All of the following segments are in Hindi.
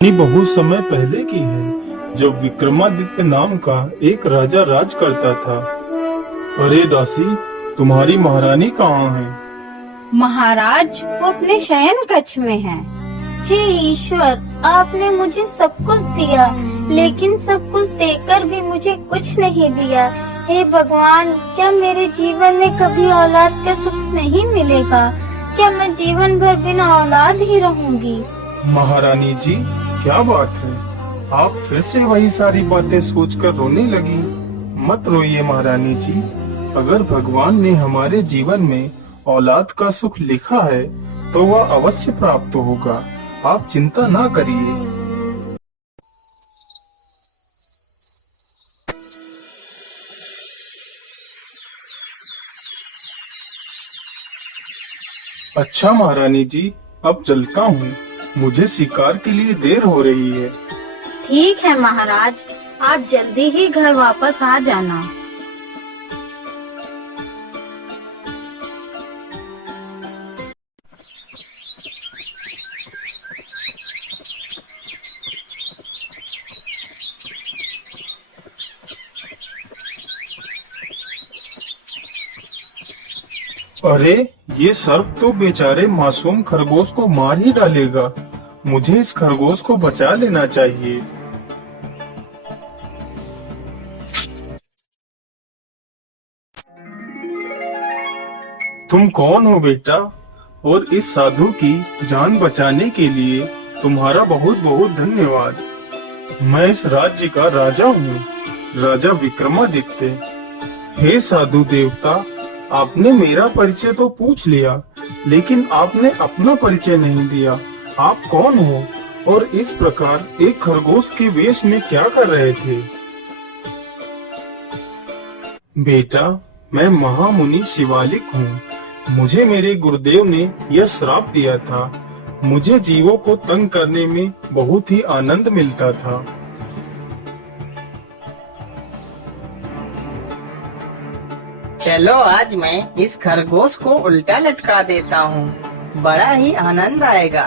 ये बहुत समय पहले की है, जब विक्रमादित्य नाम का एक राजा राज करता था। अरे दासी, तुम्हारी महारानी कहाँ है? महाराज, वो अपने शयन कक्ष में है। हे ईश्वर, आपने मुझे सब कुछ दिया, लेकिन सब कुछ देकर भी मुझे कुछ नहीं दिया। हे भगवान, क्या मेरे जीवन में कभी औलाद का सुख नहीं मिलेगा? क्या मैं जीवन भर बिना औलाद ही रहूंगी? महारानी जी, क्या बात है? आप फिर से वही सारी बातें सोचकर रोने लगी। मत रोइए महारानी जी, अगर भगवान ने हमारे जीवन में औलाद का सुख लिखा है तो वह अवश्य प्राप्त होगा। आप चिंता ना करिए। अच्छा महारानी जी, अब चलता हूँ, मुझे शिकार के लिए देर हो रही है। ठीक है महाराज, आप जल्दी ही घर वापस आ जाना। अरे, ये सर्प तो बेचारे मासूम खरगोश को मार ही डालेगा। मुझे इस खरगोश को बचा लेना चाहिए। तुम कौन हो बेटा? और इस साधु की जान बचाने के लिए तुम्हारा बहुत बहुत धन्यवाद। मैं इस राज्य का राजा हूँ, राजा विक्रमादित्य। हे साधु देवता, आपने मेरा परिचय तो पूछ लिया, लेकिन आपने अपना परिचय नहीं दिया। आप कौन हो और इस प्रकार एक खरगोश के वेश में क्या कर रहे थे? बेटा, मैं महामुनि शिवालिक हूँ। मुझे मेरे गुरुदेव ने यह श्राप दिया था। मुझे जीवों को तंग करने में बहुत ही आनंद मिलता था। चलो, आज मैं इस खरगोश को उल्टा लटका देता हूँ, बड़ा ही आनंद आएगा।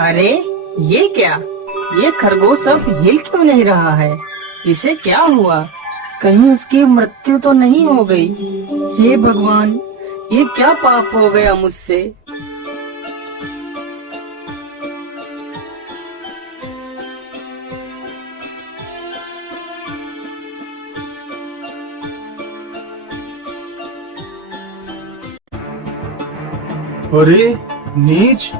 अरे, ये क्या? ये खरगोश अब हिल क्यों नहीं रहा है? इसे क्या हुआ? कहीं उसकी मृत्यु तो नहीं हो गई? हे भगवान, ये क्या पाप हो गया मुझसे? अरे नीच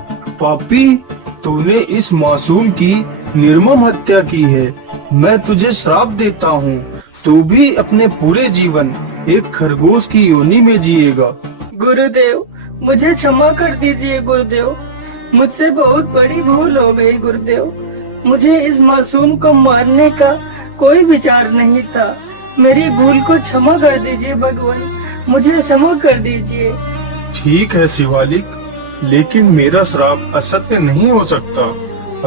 पापी, तूने इस मासूम की निर्मम हत्या की है। मैं तुझे श्राप देता हूँ, तू भी अपने पूरे जीवन एक खरगोश की योनि में जिएगा। गुरुदेव, मुझे क्षमा कर दीजिए गुरुदेव। मुझसे बहुत बड़ी भूल हो गई गुरुदेव। मुझे इस मासूम को मारने का कोई विचार नहीं था। मेरी भूल को क्षमा कर दीजिए भगवान, मुझे क्षमा कर दीजिए। ठीक है शिवालिक, लेकिन मेरा श्राप असत्य नहीं हो सकता।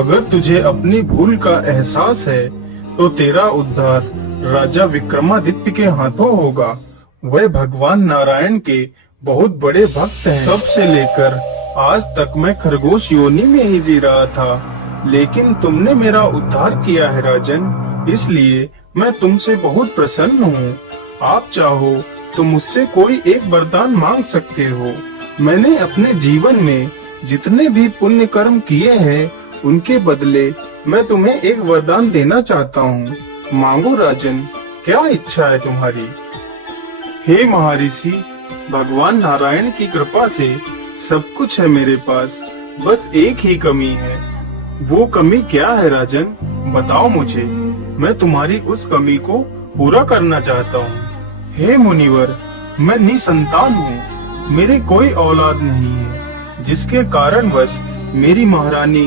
अगर तुझे अपनी भूल का एहसास है तो तेरा उद्धार राजा विक्रमादित्य के हाथों होगा। वह भगवान नारायण के बहुत बड़े भक्त हैं। तब से लेकर आज तक मैं खरगोश योनि में ही जी रहा था, लेकिन तुमने मेरा उद्धार किया है राजन, इसलिए मैं तुमसे बहुत प्रसन्न हूँ। आप चाहो तो मुझसे कोई एक वरदान मांग सकते हो। मैंने अपने जीवन में जितने भी पुण्य कर्म किए हैं, उनके बदले मैं तुम्हें एक वरदान देना चाहता हूँ। मांगो राजन, क्या इच्छा है तुम्हारी? हे महर्षि, भगवान नारायण की कृपा से सब कुछ है मेरे पास, बस एक ही कमी है। वो कमी क्या है राजन? बताओ मुझे, मैं तुम्हारी उस कमी को पूरा करना चाहता हूँ। हे मुनिवर, मैं निसंतान हूँ, मेरे कोई औलाद नहीं है, जिसके कारणवश मेरी महारानी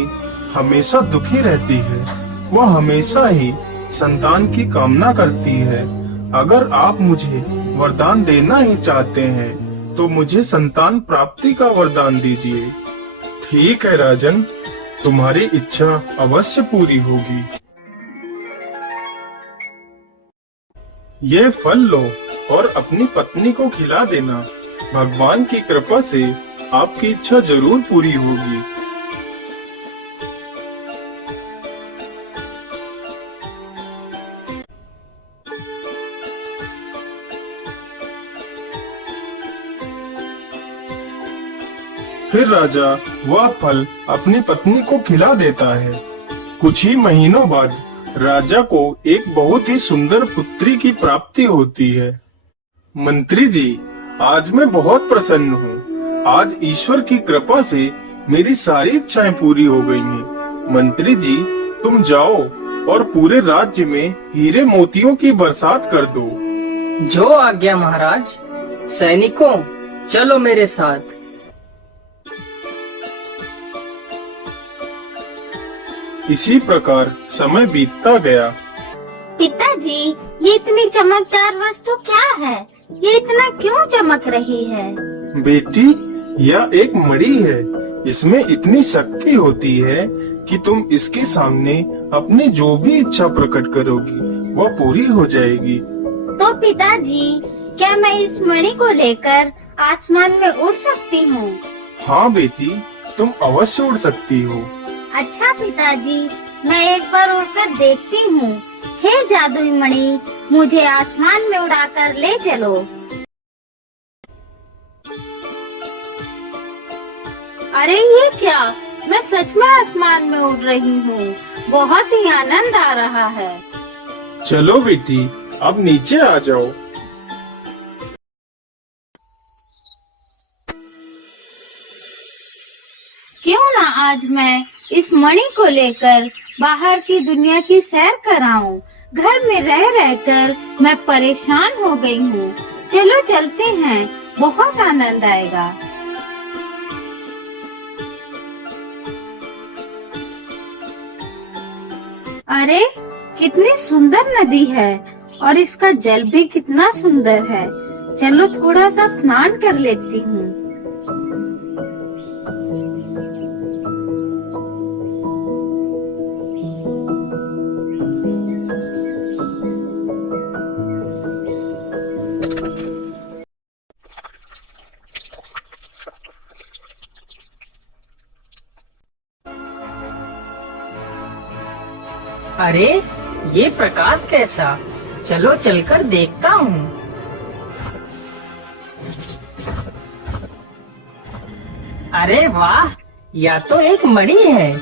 हमेशा दुखी रहती है। वह हमेशा ही संतान की कामना करती है। अगर आप मुझे वरदान देना ही चाहते हैं तो मुझे संतान प्राप्ति का वरदान दीजिए। ठीक है राजन, तुम्हारी इच्छा अवश्य पूरी होगी। ये फल लो और अपनी पत्नी को खिला देना। भगवान की कृपा से आपकी इच्छा जरूर पूरी होगी। फिर राजा वह फल अपनी पत्नी को खिला देता है। कुछ ही महीनों बाद राजा को एक बहुत ही सुंदर पुत्री की प्राप्ति होती है। मंत्री जी, आज मैं बहुत प्रसन्न हूँ। आज ईश्वर की कृपा से मेरी सारी इच्छाएं पूरी हो गई हैं। मंत्री जी, तुम जाओ और पूरे राज्य में हीरे मोतियों की बरसात कर दो। जो आज्ञा महाराज। सैनिकों, चलो मेरे साथ। इसी प्रकार समय बीतता गया। पिताजी, ये इतनी चमकदार वस्तु क्या है? ये इतना क्यों चमक रही है? बेटी, यह एक मणि है। इसमें इतनी शक्ति होती है कि तुम इसके सामने अपनी जो भी इच्छा प्रकट करोगी वह पूरी हो जाएगी। तो पिताजी, क्या मैं इस मणि को लेकर आसमान में उड़ सकती हूँ? हाँ बेटी, तुम अवश्य उड़ सकती हो। अच्छा पिताजी, मैं एक बार उड़कर देखती हूँ। हे जादुई मणि, मुझे आसमान में उड़ाकर ले चलो। अरे ये क्या? मैं सच में आसमान में उड़ रही हूँ। बहुत ही आनंद आ रहा है। चलो बेटी, अब नीचे आ जाओ। क्यों ना आज मैं इस मणि को लेकर बाहर की दुनिया की सैर कराऊं। घर में रह रहकर मैं परेशान हो गई हूँ। चलो चलते हैं, बहुत आनंद आएगा। अरे कितनी सुंदर नदी है और इसका जल भी कितना सुंदर है। चलो थोड़ा सा स्नान कर लेती हूँ। अरे ये प्रकाश कैसा? चलो चलकर देखता हूँ। अरे वाह, यह तो एक मणि है।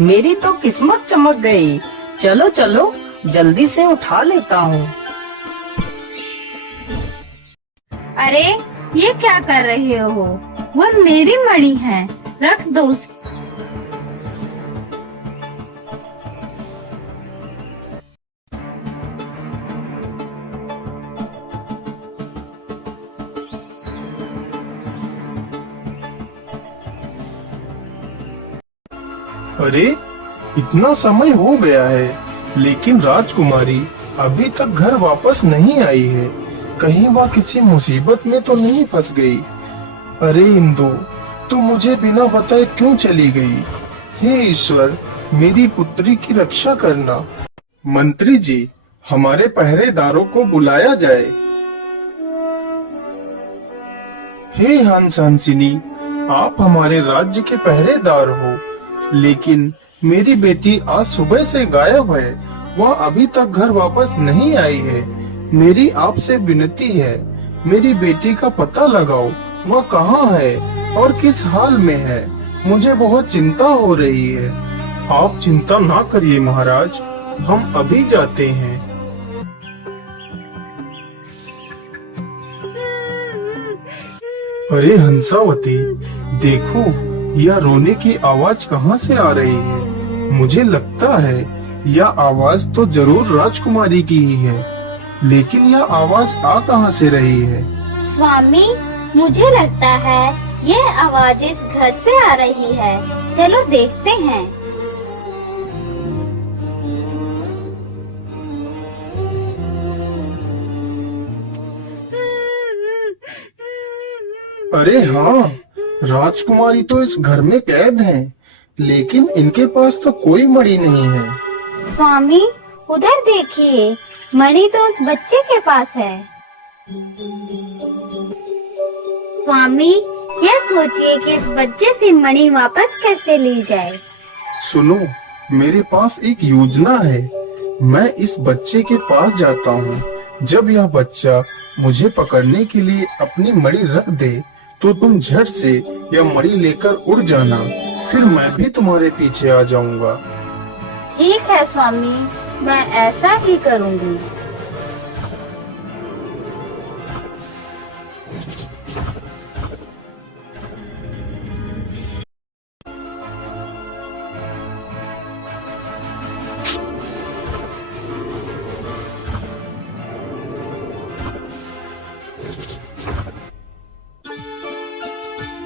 मेरी तो किस्मत चमक गई। चलो चलो, जल्दी से उठा लेता हूँ। अरे ये क्या कर रहे हो? वो मेरी मणि है, रख दो उसे। अरे इतना समय हो गया है, लेकिन राजकुमारी अभी तक घर वापस नहीं आई है। कहीं वह किसी मुसीबत में तो नहीं फंस गई। अरे इंदु, तू मुझे बिना बताए क्यों चली गई? हे ईश्वर, मेरी पुत्री की रक्षा करना। मंत्री जी, हमारे पहरेदारों को बुलाया जाए। हे हंस हंसिनी, आप हमारे राज्य के पहरेदार हो, लेकिन मेरी बेटी आज सुबह से गायब है। वह अभी तक घर वापस नहीं आई है। मेरी आपसे विनती है, मेरी बेटी का पता लगाओ। वह कहाँ है और किस हाल में है? मुझे बहुत चिंता हो रही है। आप चिंता ना करिए महाराज, हम अभी जाते हैं। अरे हंसावती, देखो यह रोने की आवाज कहाँ से आ रही है? मुझे लगता है यह आवाज तो जरूर राजकुमारी की ही है, लेकिन यह आवाज आ कहाँ से रही है? स्वामी, मुझे लगता है यह आवाज इस घर से आ रही है। चलो देखते हैं। अरे हाँ, राजकुमारी तो इस घर में कैद हैं, लेकिन इनके पास तो कोई मणि नहीं है। स्वामी, उधर देखिए, मणि तो उस बच्चे के पास है। स्वामी, यह सोचिए कि इस बच्चे से मणि वापस कैसे ली जाए। सुनो, मेरे पास एक योजना है। मैं इस बच्चे के पास जाता हूँ। जब यह बच्चा मुझे पकड़ने के लिए अपनी मणि रख दे, तो तुम झट से यह मणि लेकर उड़ जाना। फिर मैं भी तुम्हारे पीछे आ जाऊंगा। ठीक है स्वामी, मैं ऐसा ही करूंगी।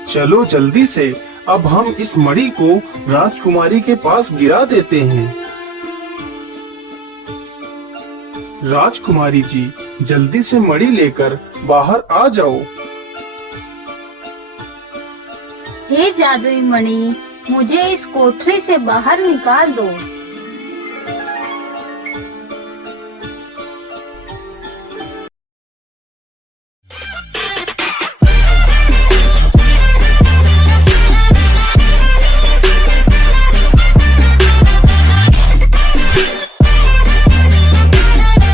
चलो जल्दी से, अब हम इस मणि को राजकुमारी के पास गिरा देते हैं। राजकुमारी जी, जल्दी से मणि लेकर बाहर आ जाओ। हे जादुई मणि, मुझे इस कोठरी से बाहर निकाल दो।